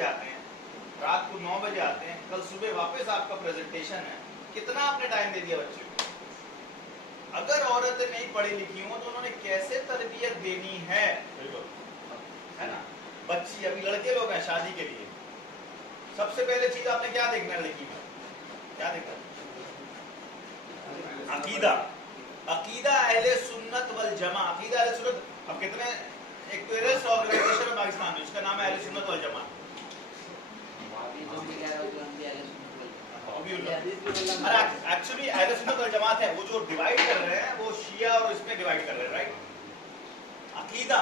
जाते हैं, रात को 9 बजे आते हैं, कल सुबह वापस आपका प्रेजेंटेशन है, कितना आपने टाइम दे दिया बच्चे को? अगर औरतें नहीं पढ़ी लिखी हों तो उन्होंने कैसे तरबियत देनी है ना? बच्ची, अभी लड़के लोग हैं शादी के लिए, सबसे पहले चीज आपने क्या देखना है लड़की में? क्या देखना है? अकीदा, अकीदा अहले सुन्नत वल जमा। अकीदा अहले सुन्नत, अब कितने, एक टेररिस्ट ऑर्गेनाइजेशन है पाकिस्तान में, उसका नाम है अहले सुन्नत वल जमा। एक्चुअली अहले सुन्नत वल जमात है, वो जो डिवाइड कर रहे हैं वो शिया और इसमें डिवाइड कर रहे हैं, राइट? अकीदा,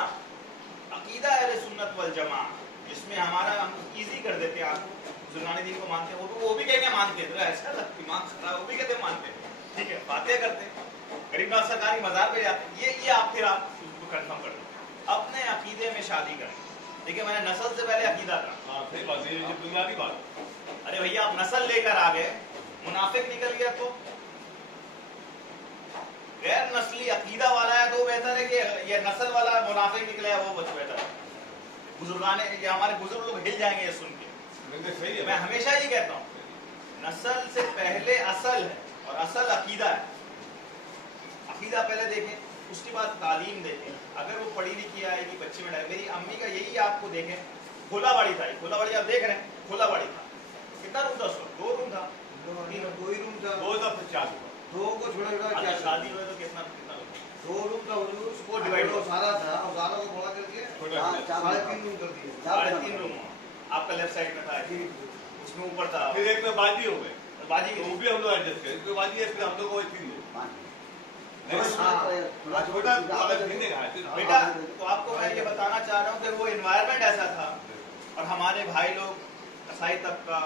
अकीदा अहले सुन्नत वल जमा, जिसमें हमारा, हम इजी कर देते हैं आपको, बुजुर्गान दीन को मानते हैं, वो भी कहेंगे मानते हैं, तो ऐसा लगता है मानता, वो भी कहते हैं मानते हैं, ठीक है, बातें करते हैं, गरीब नवाज सरकार की मज़ार पे जाते हैं, ये आप फिर आप उसको कंफर्म कर दो, अपने अकीदे में शादी करें। देखिए मैंने नस्ल से पहले अकीदा का, सही बात है, ये बुनियादी बात। अरे भैया आप नस्ल लेकर आ गए, मुनाफिक निकल गया तो गैर नस्ली अकीदा वाला है तो बेहतर है कि ये नस्ल वाला मुनाफिक निकले है, वो बहुत बेहतर है। बुजुर्गाने, ये हमारे बुजुर्ग लोग हिल जाएंगे ये सुन के। सही है, मैं हमेशा ही कहता हूँ, नस्ल से पहले असल है और असल अकीदा है। अकीदा पहले देखें, उसके बाद तालीम देखें। अगर वो पढ़ी लिखी आएगी बच्चे में डाले, मेरी अम्मी का यही आपको देखें, खुलाबाड़ी था, खुलाबाड़ी आप देख रहे हैं, खुलाबाड़ी था, कितना रूम था उसको? 2 रूम था, 2 ही रूम था, 2 था, फिर 4 हुआ, 2 को छोड़ा क्या शादी हुए तो कितना कितना 2 रूम था, उसको डिवाइड सारा था, और सारा को बड़ा करके 3.5 रूम कर दिए, 3.5 रूम आपका लेफ्ट साइड में था, उसमें ऊपर था, फिर एक में बाजी हो गए, बाजी वो भी हम लोग एडजस्ट करें, तो बाजी है, फिर हम लोग को 3 छोटा बेटा। तो आपको मैं ये बताना चाह रहा हूँ कि वो एनवायरनमेंट ऐसा था, और हमारे भाई लोग कसाई तबका,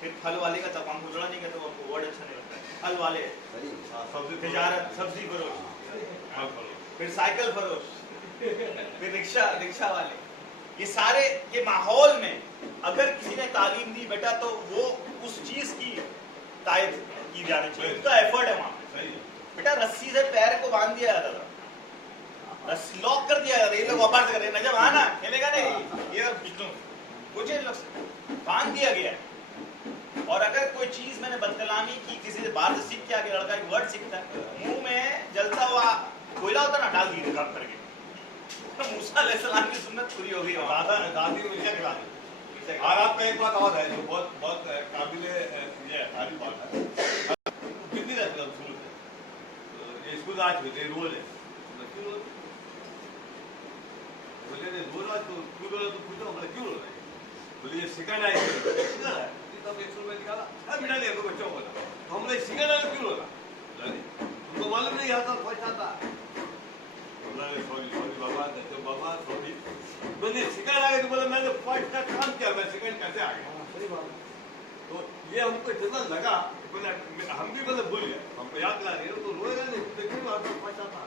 फिर फल वाले का तबका, हम गुजरा नहीं कहते, वो आपको वर्ड अच्छा नहीं लगता है, फल वाले, तिजारत, सब्जी फरोश, फिर साइकिल फरोश, फिर रिक्शा वाले, ये सारे, ये माहौल में अगर किसी ने तालीम दी बेटा तो वो उस चीज की तायद की जानी चाहिए, उसका एफर्ट है वहाँ पे। बेटा रस्सी से पैर को बांध दिया जाता था, रस्सी लॉक कर दिया जाता था, ये लोग वापस कर रहे हैं, नजब आना खेलेगा नहीं, ये कुछ लोग बांध दिया गया है। और अगर कोई चीज मैंने बदकलामी की, किसी से बाहर से सीख के आगे लड़का एक वर्ड सीखता है, मुंह में जलता हुआ कोयला होता ना, डाल दिए काम करके, तो मूसा अलैहिस्सलाम की सुन्नत पूरी हो गई। दादी मुझे खिला दी। और आपका एक बात और है जो बहुत बहुत काबिले तारीफ बात है, कितनी रहती है शुरू से, ये स्कूल आज होते रोज है, बोले रोज आज तो स्कूल वाला तो पूछो मतलब क्यों रोज है, बोले ये सेकंड आई है, तब 100 रुपये निकाला, मिला लिया तो बच्चों को, तो हम लोग सेकंड आई क्यों रोला, तुमको मालूम नहीं आता फर्स्ट आता, सॉरी बाबा, बाबा सॉरी, बोले सेकंड आ गए तो बोला मैंने फर्स्ट का काम किया, मैं सेकंड कैसे आ गया। तो ये हमको इतना लगा, बोले हम भी बोले भूल गए, हमको याद दिला रही है तो रोएगा नहीं, देखिए आपका फर्स्ट आता।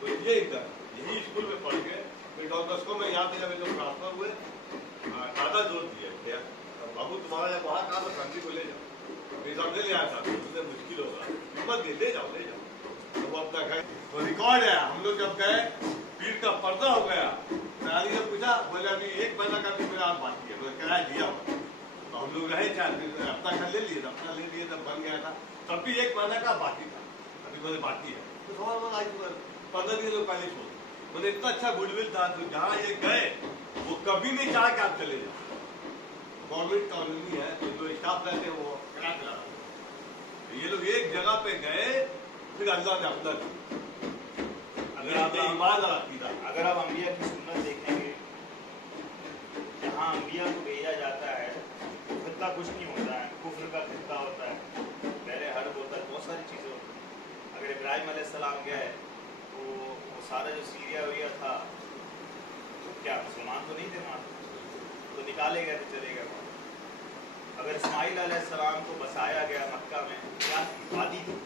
तो ये इधर यही स्कूल में पढ़ गए, फिर डॉ दस्को में याद दिया, जो ट्रांसफर हुए, दादा जोर दिए, बाबू तुम्हारा जब वहाँ काम है फैमिली को ले जाओ, फिर सब ले आया था, उससे मुश्किल होगा, हिम्मत ले जाओ ले जाओ, तो वो अपना गए। तो रिकॉर्ड है, हम लोग जब गए पीर का पर्दा हो गया, नानी ने पूछा, बोले अभी 1 महीना का भी मेरा बाकी है, तो किराया दिया हुआ, तो हम लोग रहे 4 दिन, अपना घर ले लिए, अपना ले लिए, तब बन गया था, तब भी 1 महीना का बाकी था, अभी बोले बाकी है, तो सवाल आज 15 दिन लोग पहले छोड़, बोले इतना अच्छा गुडविल था, तो जहाँ ये गए वो कभी नहीं चाहा कि आप चले जाओ, गवर्नमेंट कॉलोनी है, तो जो स्टाफ रहते हैं वो किराया दिला रहा है, ये लोग एक जगह पे गए, फिर अल्लाह ने अपना दिया। अगर आप अंबिया की सुन्नत देखेंगे, जहाँ अंबिया को भेजा जाता है खित्ता कुछ नहीं होता है, कुफ्र का खित्ता होता है, पहले हर्ब होता है, बहुत सारी चीज़ें होती हैं। अगर इब्राहिम अलैहिस्सलाम गए तो वो सारा जो सीरिया वरिया था, तो क्या मुसलमान तो नहीं थे वहाँ, तो निकाले गए तो चले गए वहाँ। अगर इस्माइल अलैहिस्सलाम को बसाया गया मक्का में, क्या वादी थी,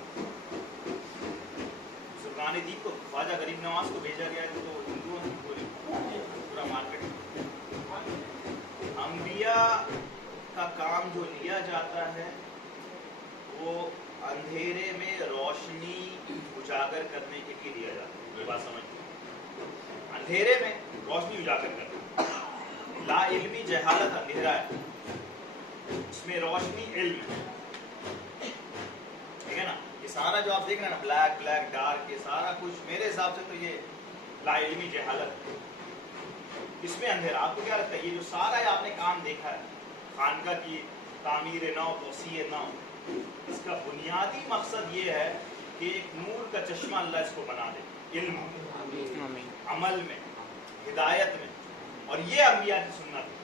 सुल्तान दीप को ख्वाजा गरीब नवाज को भेजा गया तो हिंदुओं की पूरा मार्केट। अंबिया का काम जो लिया जाता है वो अंधेरे में रोशनी उजागर करने के लिए लिया जाता है, ये बात समझिए, अंधेरे में रोशनी उजागर करना। ला इल्मी जहालत अंधेरा है, इसमें रोशनी इल्म है, ठीक है ना। ये सारा जो आप देख रहे हैं ना, ब्लैक ब्लैक डार्क, ये सारा कुछ मेरे हिसाब से तो ये ला इल्मी जहालत है, इसमें अंधेरा। आपको क्या लगता है ये जो सारा है आपने काम देखा है, खानका की तामीर नौ, तोसीए नौ, इसका बुनियादी मकसद ये है कि एक नूर का चश्मा अल्लाह इसको बना दे, इल्म, अमल में, हिदायत में। और ये अंबिया की सुन्नत है,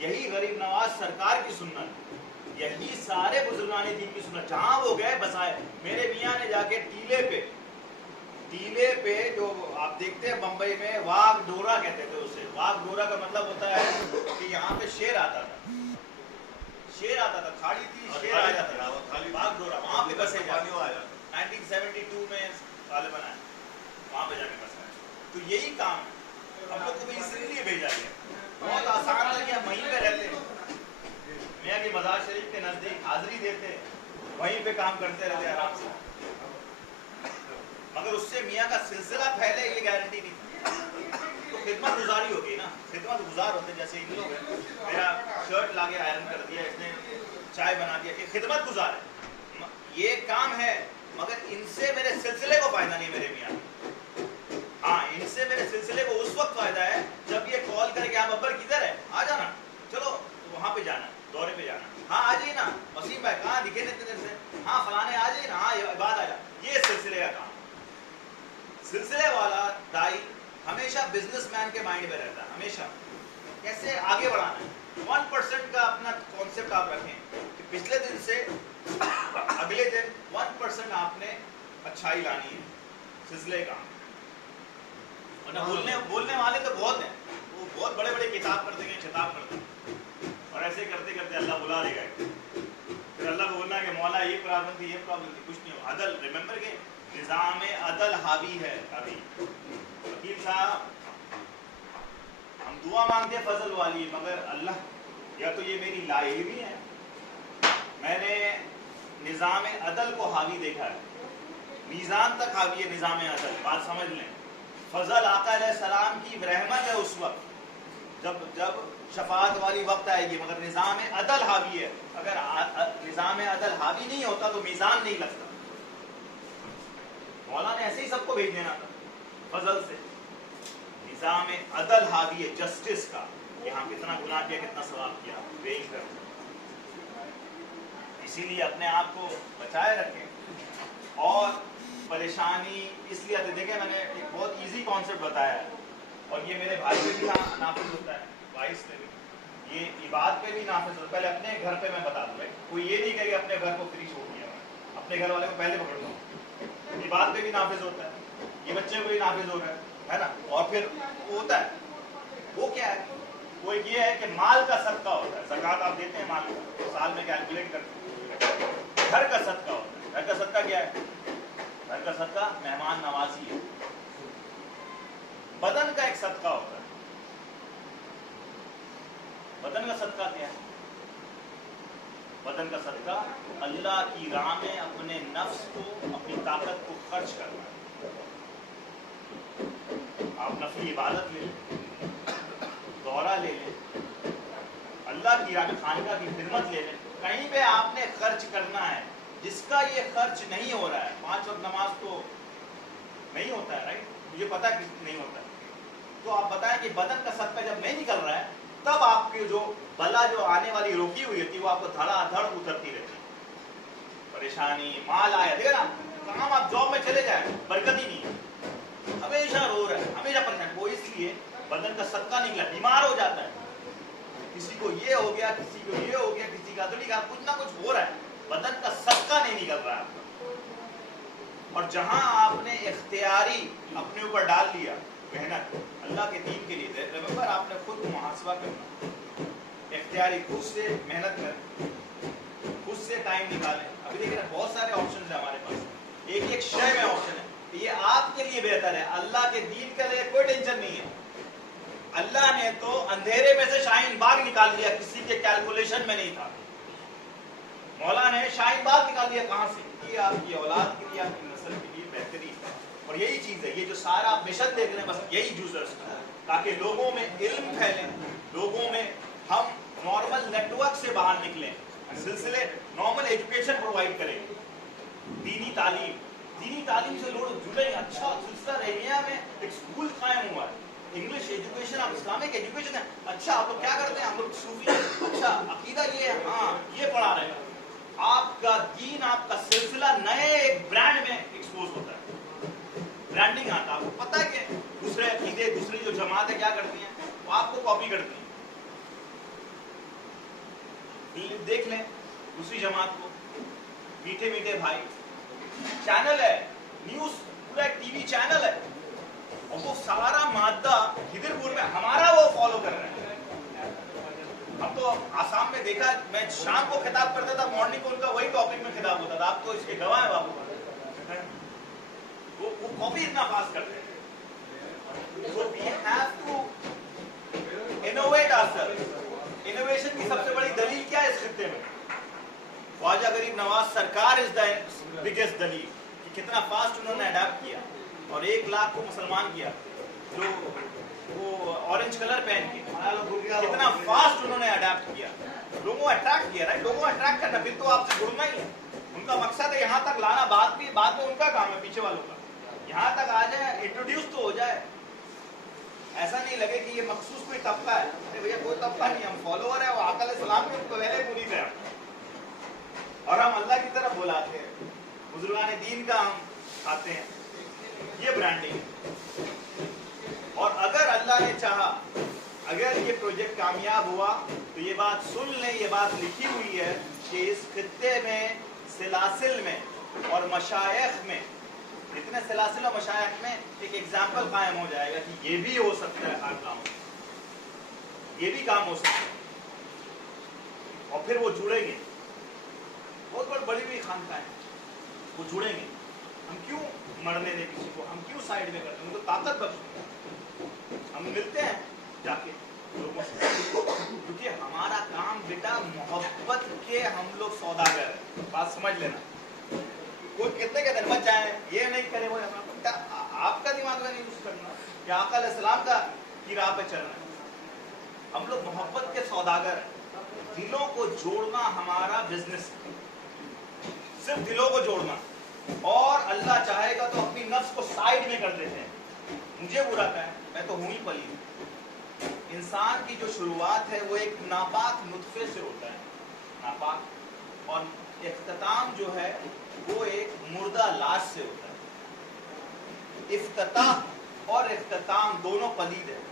यही गरीब नवाज सरकार की सुन्नत, यही सारे बुजुर्गाने दीन की सुन्नत। जहां वो गए बसाए। मेरे मियाँ ने जाके टीले पे जो आप देखते हैं बम्बई में वाघ डोरा कहते थे उसे। वाघ डोरा का मतलब होता है कि यहाँ पे शेर आता था, खाड़ी थी, शेर आ जाता था, वाघ डोरा, वहां पे बसे जाते 1972 में तालिबान आए, वहां पे जाके बसा है। तो यही काम है, हम लोग को भी इसलिए भेजा गया। बहुत आसान था कि हम वहीं पे रहते हैं, मियाँ की मज़ार शरीफ के नजदीक हाजिरी देते, वहीं पे काम करते रहते आराम से। मगर उससे मियाँ का सिलसिला फैले ये गारंटी नहीं थी। तो खिदमत गुजारी होगी ना, खिदमत गुजार होते जैसे इन लोग हैं, मेरा शर्ट लाके आयरन कर दिया, इसने चाय बना दिया, ये खिदमत गुजार है, ये काम है। मगर इनसे मेरे सिलसिले को फायदा नहीं मेरे मियाँ। हाँ, इनसे मेरे सिलसिले को उस वक्त फायदा है जब ये कॉल करके आप अब्बर किधर है, आ जाना, चलो तो वहाँ पे जाना, दौरे पे जाना, हाँ आ जाइए ना वसीम भाई, कहाँ दिखे नहीं इतने देर से, हाँ फलाने आ जाइए ना, हाँ बाद आ जा। ये सिलसिले का काम। सिलसिले वाला दाई हमेशा बिजनेसमैन के माइंड में रहता है, हमेशा कैसे आगे बढ़ाना है। 1% का अपना कॉन्सेप्ट आप रखें कि पिछले दिन से अगले दिन 1% आपने अच्छाई लानी है, सिलसिले काम। और बोलने वाले तो बहुत हैं, वो बहुत बड़े बड़े किताब कर देंगे, खिताब कर देंगे, और ऐसे करते करते अल्लाह बुला देगा। फिर अल्लाह को बोलना कि मौला ये प्रॉब्लम थी, कुछ नहीं हो। अदल, रिमेंबर के निज़ाम अदल हावी है। अभी वकील साहब हम दुआ मांगते फजल वाली, मगर अल्लाह, या तो ये मेरी लाइल्मी है, मैंने निज़ाम अदल को हावी देखा है, मीज़ान तक हावी है निज़ाम अदल। बात समझ लें, फजल आका अलैहिस्सलाम की रहमत है उस वक्त जब शफाअत वाली वक्त आएगी, मगर निज़ाम अदल हावी है। अगर निज़ाम अदल हावी नहीं होता तो मीज़ान नहीं लगता। मौला ने ऐसे ही सबको भेज देना था फजल से। निज़ाम अदल हावी है, जस्टिस का। यहाँ कितना गुनाह किया, कितना सवाब किया, वेइंग कर। इसीलिए अपने आप को बचाए रखें। और परेशानी इसलिए आती, देखें मैंने एक बहुत इजी कॉन्सेप्ट बताया है, और ये मेरे भाई पे भी नाफिज होता है, वाइस पे भी, ये इबाद पे भी नाफिज होता है। पहले अपने घर पे मैं बता दूँ, कोई ये नहीं कहे अपने घर को फ्री छोड़ दिया, अपने घर वाले को पहले पकड़ लो। इबाद पे भी नाफिज होता है, ये बच्चे को भी नाफिज हो गया है ना। और फिर होता है, वो क्या है, वो ये है कि माल का सदका होता है। ज़कात आप देते हैं माल का, साल में कैलकुलेट करते हैं। घर का सदका होता है। घर का सदका क्या है? घर का सदका मेहमान नवाजी है। बदन का एक सदका होता है। बदन का सदका क्या है? बदन का सदका अल्लाह की राह में अपने नफ्स को, अपनी ताकत को खर्च करना है। आप नफली इबादत ले लें, दौरा ले लें, अल्लाह की राह में खानका की खिदमत ले लें, कहीं पे आपने खर्च करना है। जिसका ये खर्च नहीं हो रहा है, 5 वक्त नमाज तो नहीं होता है, राइट, मुझे पता है कि नहीं होता है, तो आप बताएं कि बदन का सदका जब नहीं निकल रहा है, तब आपकी जो बला जो आने वाली रोकी हुई थी वो आपको धड़ाधड़ उतरती रहती है। परेशानी, माल आया, देखा ना, काम आप जॉब में चले जाए, बरकत ही नहीं है, हमेशा रो रहा है, हमेशा परेशान। वो इसलिए बदन का सदका निकला, बीमार हो जाता है। किसी को ये हो गया, किसी को ये हो गया, किसी का तो नहीं, कुछ ना कुछ हो रहा है, बदन का सदका नहीं निकल रहा है। और जहां आपने इख्तियारी अपने ऊपर डाल लिया मेहनत अल्लाह के दीन के लिए, रिमेंबर आपने खुद को मुहासबा करना, इख्तियारी खुद से मेहनत करें, खुद से टाइम निकालें। अभी देखिए बहुत सारे ऑप्शन है हमारे पास, एक एक शय में ऑप्शन है, ये आपके लिए बेहतर है, अल्लाह के दीन के लिए कोई टेंशन नहीं है। अल्लाह ने तो अंधेरे में से शाहीन बाग निकाल लिया, किसी के कैलकुलेशन में नहीं था। मौला ने शाहीन बाग निकाल दिया, कहां से? ये आपकी औलाद के लिए, आपकी नस्ल के लिए बेहतरीन है। और यही चीज है, ये जो सारा मिशन देख रहे हैं, बस यही जूस है। تاکہ لوگوں میں علم پھیلے, لوگوں میں ہم نارمل نیٹورک سے باہر نکلیں, سلسلے نارمل ایجوکیشن پرووائڈ کریں, دینی تعلیم سے لوگ جڑے. اچھا سلسلہ رحیمیہ میں ایک اسکول قائم ہوا ہے, انگلش ایجوکیشن, آپ اسلامک ایجوکیشن ہے. اچھا آپ لوگ کیا کرتے ہیں, ہم لوگ صوفی, اچھا عقیدہ یہ ہے, ہاں یہ پڑھا رہے ہیں. آپ کا دین, آپ کا سلسلہ نئے ایک برانڈ میں ایکسپوز ہوتا ہے, برانڈنگ آتا ہے. آپ کو پتہ ہے کہ دوسرے عقیدے, دوسری جو جماعتیں کیا کرتی ہیں, وہ آپ کو کاپی کرتی ہیں. دیکھ لیں دوسری جماعت کو, میٹھے میٹھے بھائی, چینل ہے نیوز, پورا ایک ٹی وی چینل ہے, اور وہ سارا مادہ کھدر پور میں ہمارا وہ فالو کر رہے ہیں. اب تو آسام میں دیکھا, میں شام کو خطاب کرتا تھا, مارننگ کو ان کا وہی ٹاپک میں خطاب ہوتا تھا. آپ تو اس کے گواہ ہیں بابو, وہ کاپی اتنا پاس کرتے ہیں. So we have to innovate ourselves. Innovation کی سب سے بڑی دلیل کیا ہے اس خطے میں؟ خواجہ غریب نواز سرکار از دا بگیسٹ دلیل, کہ کتنا فاسٹ انہوں نے اڈاپٹ کیا اور 1 لاکھ کو مسلمان کیا, جو وہ اورنج کلر پہن کے, کتنا فاسٹ انہوں نے اڈاپٹ کیا, لوگوں کو اٹریکٹ کیا. رائٹ, لوگوں کو اٹریکٹ کرنا, پھر تو آپ سے جڑنا ہی ہے. ان کا مقصد ہے یہاں تک لانا, بعد میں ان کا کام ہے, پیچھے والوں کا. یہاں تک آ جائے, انٹروڈیوس تو ہو جائے, ایسا نہیں لگے کہ یہ مخصوص کوئی طبقہ ہے. ارے بھیا کوئی طبقہ نہیں, ہم فالوور ہیں, وہ آقا علیہ السلام کے ان کو پہلے پوری طرح, اور ہم اللہ کی طرف بلاتے ہیں, بزرگان دین کا ہم کھاتے ہیں. یہ برانڈنگ. اور اگر اللہ نے چاہا, اگر یہ پروجیکٹ کامیاب ہوا, تو یہ بات سن لیں, یہ بات لکھی ہوئی ہے کہ اس خطے میں, سلاسل میں اور مشائخ میں, جتنے سلاسل و مشائخ میں ایک ایگزامپل قائم ہو جائے گا کہ یہ بھی ہو سکتا ہے, ہر کام یہ بھی کام ہو سکتا ہے. اور پھر وہ جڑیں گے, بہت بڑی بڑی خانقاہیں ہیں, وہ جڑیں گے. ہم کیوں مرنے دیں کسی کو, ہم کیوں سائڈ میں کرتے ہیں, ان کو طاقت بخشتے ہیں. ہم ملتے ہیں جا کے لوگوں سے, کیونکہ ہمارا کام بیٹا محبت کے, ہم لوگ سوداگر ہیں. بات سمجھ لینا. کوئی کتنے کہتے ہیں مت جائیں, یہ نہیں کرے, وہ آپ کا دماغ کا نہیں یوز کرنا, کہ آقا علیہ السلام کا کی راہ پہ چلنا ہے. ہم لوگ محبت کے سوداگر ہیں. دلوں کو جوڑنا ہمارا بزنس ہے, صرف دلوں کو جوڑنا. اور اللہ چاہے گا تو اپنی نفس کو سائڈ میں کر دیتے ہیں. مجھے برا کہیں, میں تو ہوں ہی پلید. انسان کی جو شروعات ہے وہ ایک ناپاک نطفے سے ہوتا ہے, ناپاک, اور اختتام جو ہے وہ ایک مردہ لاش سے ہوتا ہے. افتتاح اور اختتام دونوں پلید ہیں.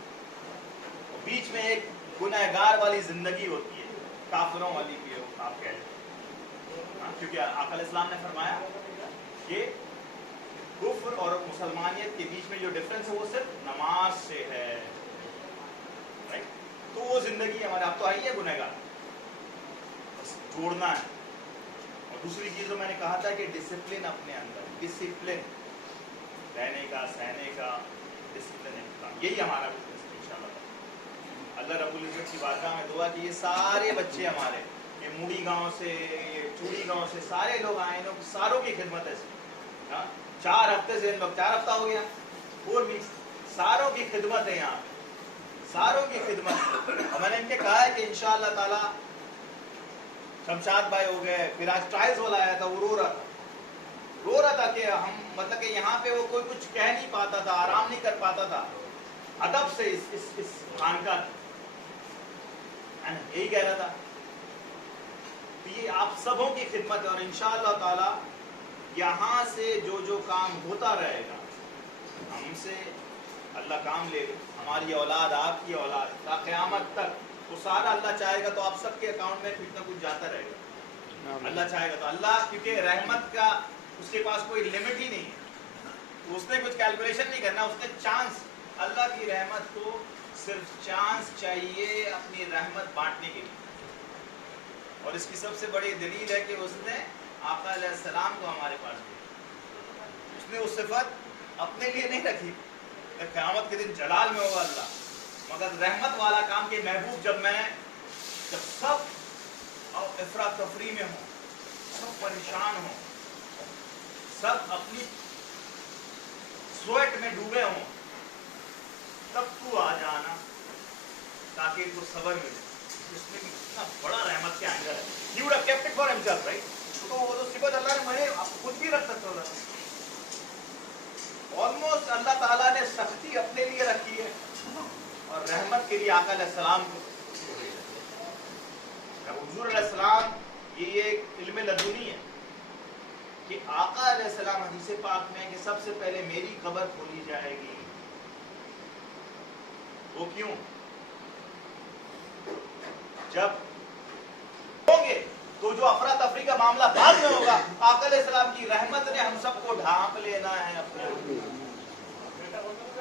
بیچ میں ایک گنہگار والی زندگی ہوتی ہے, کافروں والی بھی ہو آپ کہہ لیں, کیونکہ آقا علیہ السلام نے فرمایا کہ کفر اور مسلمانیت کے بیچ میں جو ڈفرنس ہے وہ صرف نماز سے ہے. تو وہ زندگی ہمارے, اب تو آئی ہے گنہگار, جوڑنا ہے. اور دوسری چیز تو میں نے کہا تھا کہ ڈسپلن اپنے اندر, ڈسپلن رہنے کا, سہنے کا, ڈسپلن کا, یہی ہمارا بزنس ہے انشاءاللہ. اللہ رب العزت کی بارگاہ میں دعا کہ یہ سارے بچے ہمارے, یہ موڑی گاؤں سے, یہ چوڑی گاؤں سے سارے لوگ آئے, لوگ ساروں کی خدمت ہے. 4 ہفتے سے, 4 ہفتہ ہو گیا, 4 ویکس, ساروں کی خدمت ہے یہاں, ساروں کی خدمت. اور میں نے ان کے کہا ہے کہ انشاءاللہ تعالی, شمشاد بھائی ہو گئے, پھر آج ٹرائلز والا آیا تھا, وہ رو رہا تھا کہ ہم, مطلب کہ یہاں پہ وہ کوئی کچھ کہہ نہیں پاتا تھا, آرام نہیں کر پاتا تھا ادب سے اس خانقاہ, یہی کہہ رہا تھا. تو یہ آپ سبوں کی خدمت ہے, اور انشاءاللہ تعالی یہاں سے جو کام ہوتا رہے گا, ہم سے اللہ کام لے, ہماری اولاد, آپ کی اولاد, تا قیامت تک, تو سارا اللہ چاہے گا تو آپ سب کے اکاؤنٹ میں کچھ نہ کچھ جاتا رہے گا. اللہ چاہے گا تو. اللہ کیونکہ رحمت کا اس کے پاس کوئی لمٹ ہی نہیں ہے, اس نے کچھ کیلکولیشن نہیں کرنا, اس نے چانس, اللہ کی رحمت کو صرف چانس چاہیے اپنی رحمت بانٹنے کے لیے. اور اس کی سب سے بڑی دلیل ہے کہ اس نے آقا علیہ السلام کو ہمارے پاس دیا. اس نے وہ صفت اپنے لیے نہیں رکھی, قیامت کے دن جلال میں ہوگا اللہ, مگر رحمت والا کام کے محبوب جب سب افراتفری میں ہوں, سب پریشان ہوں, سب اپنی سویٹ میں ڈوبے ہوں, तब तू आ जाना ताकि इसको सबर मिले। इसमें भी कितना बड़ा रहमत का एंगल है। He would have kept it for himself, right? तो वो तो सिफत अल्लाह ने मने खुद भी रख सकता था। ऑलमोस्ट अल्लाह ताला ने सख्ती अपने लिए रखी है और रहमत के लिए आका अलैहिस्सलाम को। हुजूर अलैहिस्सलाम ये एक इल्म लदुनी है कि आका अलैहिस्सलाम हदीस पाक में कि सबसे पहले मेरी कब्र खोली जाएगी। वो क्यों? जब होंगे तो जो अफरा तफरी का मामला बाद में होगा, आका अलैहिस्सलाम की रहमत ने हम सबको ढांप लेना है अपने।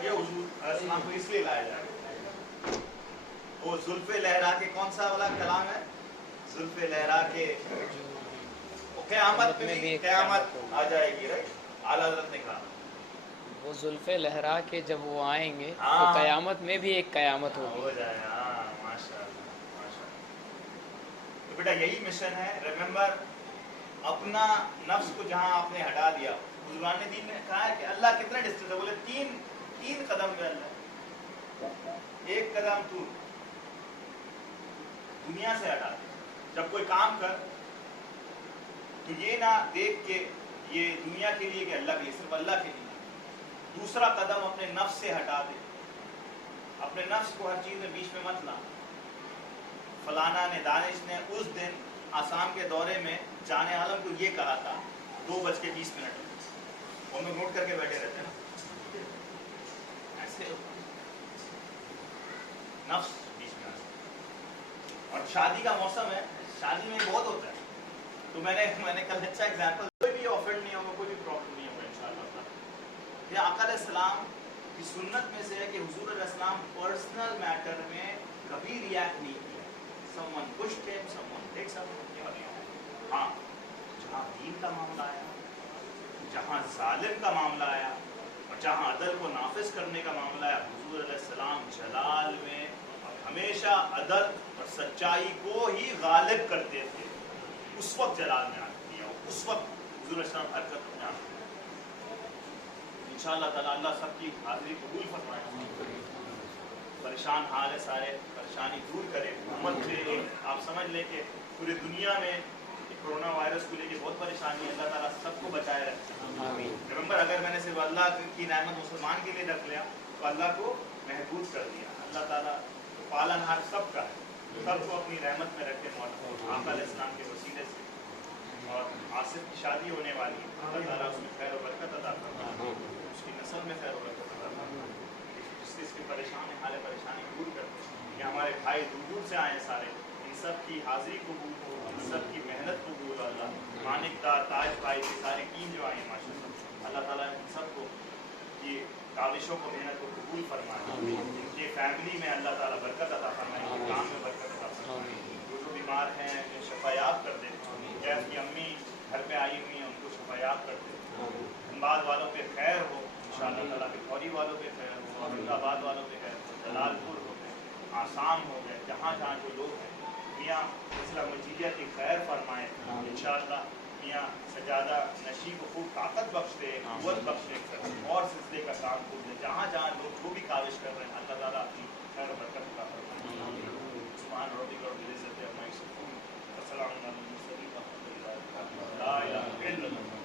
ये हुजूर अलैहिस्सलाम को इसलिए लाया जाएगा। वो जुल्फे लहरा के कौन सा वाला कलाम है? जुल्फे लहरा के क़यामत में भी क़यामत आ जाएगी, राइट? आला हज़रत ने कहा वो जुल्फे लहरा के जब वो आएंगे तो हाँ। क़यामत में भी एक क़यामत होगी। हो जाएगा। माशाअल्लाह, माशाअल्लाह। तो बेटा यही मिशन है। रिमेंबर, अपना नफ्स को जहां आपने हटा दिया, बुजुर्गान ने दीन ने कहा है कि अल्लाह कितना डिस्टेंस है? बोले तीन कदम पे अल्लाह। एक कदम तू दुनिया से हटा दे। जब कोई काम कर तो ये ना देख के ये दुनिया के लिए कि अल्लाह के लिए, सिर्फ अल्लाह के लिए। दूसरा कदम अपने नफ्स से हटा दे। अपने नफ्स को हर चीज में बीच में मत ला। फलाना ने, दानिश ने उस दिन आसाम के दौरे में जाने आलम को ये कहा था 2:20 हम लोग नोट करके बैठे रहते हैं ऐसे नफ्स बीच में आता है। और शादी का मौसम है, शादी में बहुत होता है। तो मैंने कल अच्छा एग्जांपल, कोई भी ऑफेंड नहीं होगा, कोई भी प्रॉब्लम नहीं होगा इंशाअल्लाह। ये आका अलैहिस्सलाम की सुन्नत में से है कि हुजूर अलैहिस्सलाम पर्सनल मैटर में कभी रिएक्ट नहीं किया। Someone pushed him, someone did something. हाँ, जहाँ दीन का मामला आया, जहाँ जालिम का मामला आया और जहाँ अदल को नाफिज करने का मामला आया, हुजूर अलैहिस्सलाम जलाल में हमेशा अदल और सच्चाई को ही गालिब करते थे। उस वक्त जलाल में आती है, उस वक्त हुजूर अलैहिस्सलाम हरकत में आते हैं। इंशाअल्लाह ताला अल्लाह सबकी हाजिरी कबूल फरमाए। परेशान हाल है, सारे परेशानी दूर करे। उम्मत से आप समझ लें कि पूरी दुनिया में कोरोना वायरस को लेके बहुत परेशानी है। अल्लाह ताला सबको बचाए रखे। रिमेंबर, अगर मैंने सिर्फ अल्लाह की नेमत मुसलमान के लिए रख लिया तो अल्लाह को महफूज कर दिया। अल्लाह ताला पालनहार सबका है, सबको अपनी रहमत में रखे। आका अलैहिस्सलाम के वसीले से और आसिफ की शादी होने वाली है, अल्लाह ताला उसमें खैर और बरकत अता फरमाए, उसकी नस्ल में खैर और बरकत अता फरमाए। जिससे इसकी परेशानी हाल परेशानी दूर करते कि हमारे भाई दूर से आए सारे, इन सब की हाजिरी कबूल हो, इन सब की मेहनत कबूल। अल्लाह मानिकदा ताज भाई के सारे टीम जो आए माशाअल्लाह, अल्लाह ताला इन सबको ये काविशों को, मेहनत को कबूल फरमाए। इनके फैमिली में अल्लाह ताला बरकत अता फरमाए, इनके काम में बरकत अता फरमाए। जो बीमार हैं उन्हें शफायाब कर दे। जैफ की अम्मी घर पे आई हुई हैं, उनको शफायाब कर दे। धनबाद वालों पे खैर हो इंशाअल्लाह ताला, पिथौरी वालों पे खैर हो, औरंगाबाद वालों पे खैर हो, जलालपुर हो गए, आसाम हो गए, जहाँ जहाँ जो लोग हैं मियाँ सिलसिला मजीदिया की खैर फरमाए इंशाअल्लाह। मियाँ सजादा नशी को खूब ताकत बख्शे, कुव्वत बख्शे और सिलसिले का काम खूब दे। जहाँ जहाँ लोग जो भी काविश कर रहे हैं अल्लाह ताला अपनी खैर और बरकत अता फरमाए। सुभान रब्बिक रब्बिल इज्जति अम्मा यसिफून व सलामुन अलल मुरसलीन वल्हम्दुलिल्लाहि रब्बिल आलमीन।